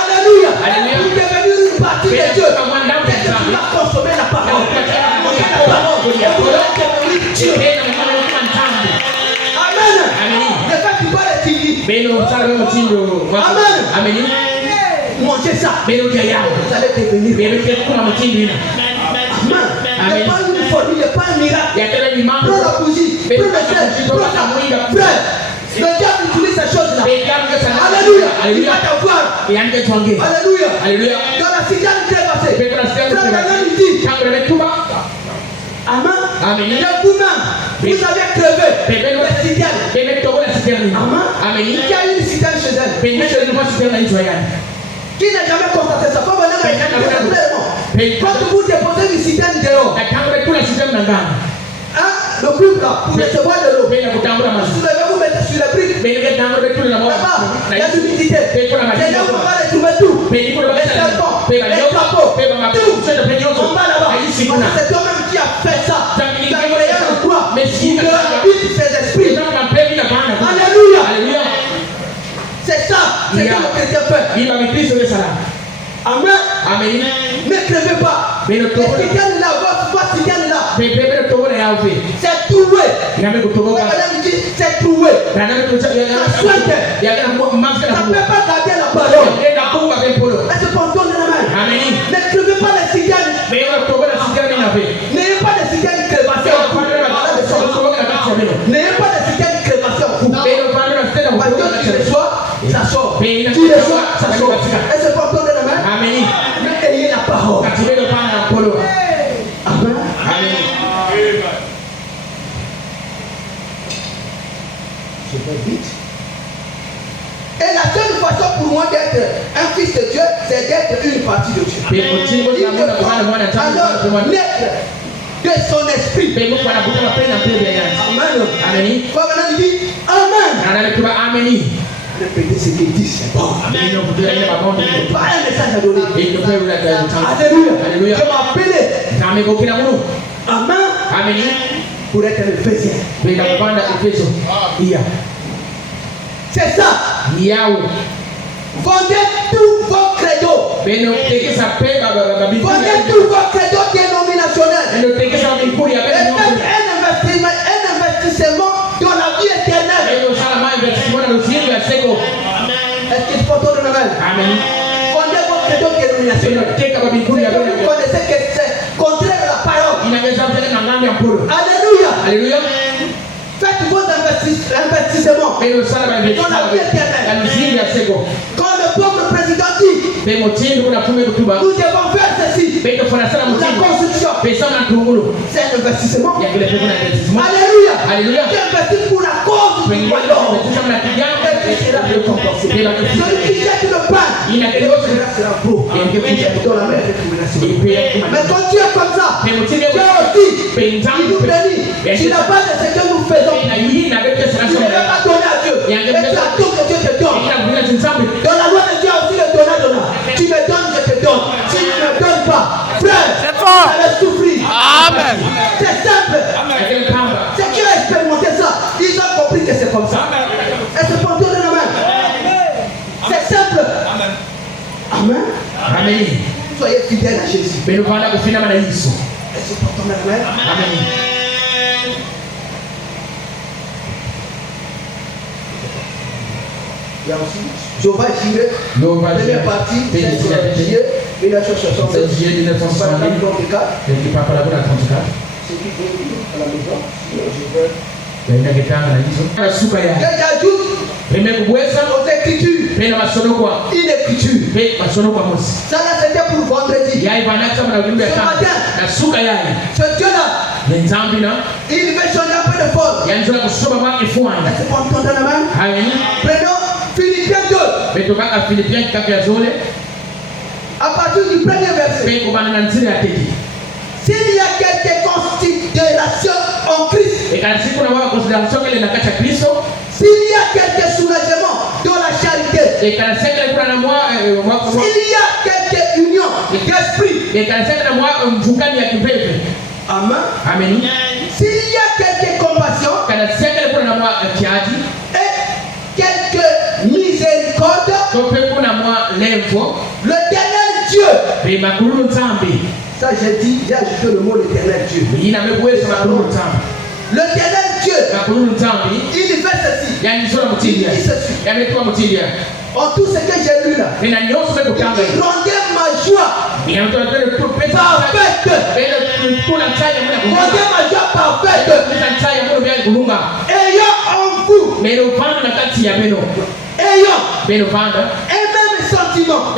Alléluia. Pour devenir une partie de Dieu, tu dois consommer la parole. Amen. Ne faites pas le tili. Amen. Mangez ça. Vous allez devenir. Amen. Ce n'est pas une folie, ce n'est pas un miracle. Prends la bougie, prends le sel, prends ça. Frère, le diable utilise ces choses-là. Alléluia. Il va t'avoir. Alléluia. Dans la cigale qui est passée. Frère, maintenant il dit. Amen. Et vous-même, vous avez crevé la cigale. Amen. Il y a une cigale chez elle. Qui n'a jamais constaté ça? Quand vous déposez une citerne dehors, le plus là, pour recevoir de l'eau, vous mettez sur les briques. Là-bas, il y a l'humidité. C'est là où on va les trouver tout. Les serpents, les crapauds, tout. On va là-bas. C'est toi-même qui a fait ça. Tu as créé un quoi? Mais si tu habites ces esprits. Alléluia. C'est ça. C'est ce que le chrétien fait. Amen. Ne crevez pas. Les citerne là, votre citerne là. C'est trouvé. C'est trouvé. Ça ne peut pas garder la parole. Est-ce qu'on donne la main? Ne crevez pas les citernes. N'ayez pas de citernes crévations. N'ayez pas de citernes crévations. Parce que tu reçois, ça sort. Tu reçois, ça sort. Est-ce qu'on donne la main? Mais ayez la parole. Amen. Je vais vite. Et la seule façon pour moi d'être un fils de Dieu, c'est d'être une partie de Dieu. Il faut alors naître de son esprit. Amen. Quand on dit Amen. Répétez ce qu'il dit, c'est bon. Pas un message à donner. Alléluia. Je m'appelais Amen. Pour être Ephésien. C'est ça. Vendez tous vos credos. Vendez tous vos credos dénominationnels. Et faites un investissement dans la vie éternelle. Est-ce qu'il faut donner la main? Vendez vos credos dénominationnels. Vous connaissez que c'est contraire à la parole. Alléluia. Faites vos investissements dans la vie éternelle. Quand le peuple président dit nous devons faire ceci, la construction, c'est un investissement. Alléluia. Tu investis pour la cause du royaume. Celui qui sera récompensé. Celui qui jette le pain, sera beau. Mais quand tu es comme ça, tu es aussi, il nous bénit. Tu n'as pas de ce que nous faisons. Tu ne l'as pas donné à Dieu. Et tu as tout que Dieu te donne. Dans la loi de Dieu aussi le donnant. Tu me donnes, je te donne. Si tu ne me donnes pas, frère, tu allais souffrir. Amen. C'est simple. Ceux qui ont expérimenté ça, ils ont compris que c'est comme ça. Et c'est pour donner la main. C'est simple. Amen. Soyez fidèles à Jésus. Et c'est pour donner la main. Amen. Il y a aussi Jéhovah Jireh, première partie, 7 juillet 1964. Ceux qui veulent à la maison, je veux. Aux écritures, une écriture. Ça là c'était pour vendredi. Ce matin, ce Dieu-là, il veut changer un peu de forme. Est-ce qu'on entend la main? Prenons Philippiens 2. À partir du premier verset. S'il y a quelques considérations en Christ, s'il y a quelques soulagements dans la charité, s'il y a quelques unions d'esprit, Amen. S'il y a quelques compassions et quelques miséricordes, l'éternel Dieu. Ça, j'ai ajouté le mot l'éternel Dieu. L'éternel Dieu, il fait ceci. Il dit ceci. En tout ce que j'ai lu là, il rendait ma joie parfaite. Rendez ma joie parfaite. Ayant en vous ayant un même sentiment.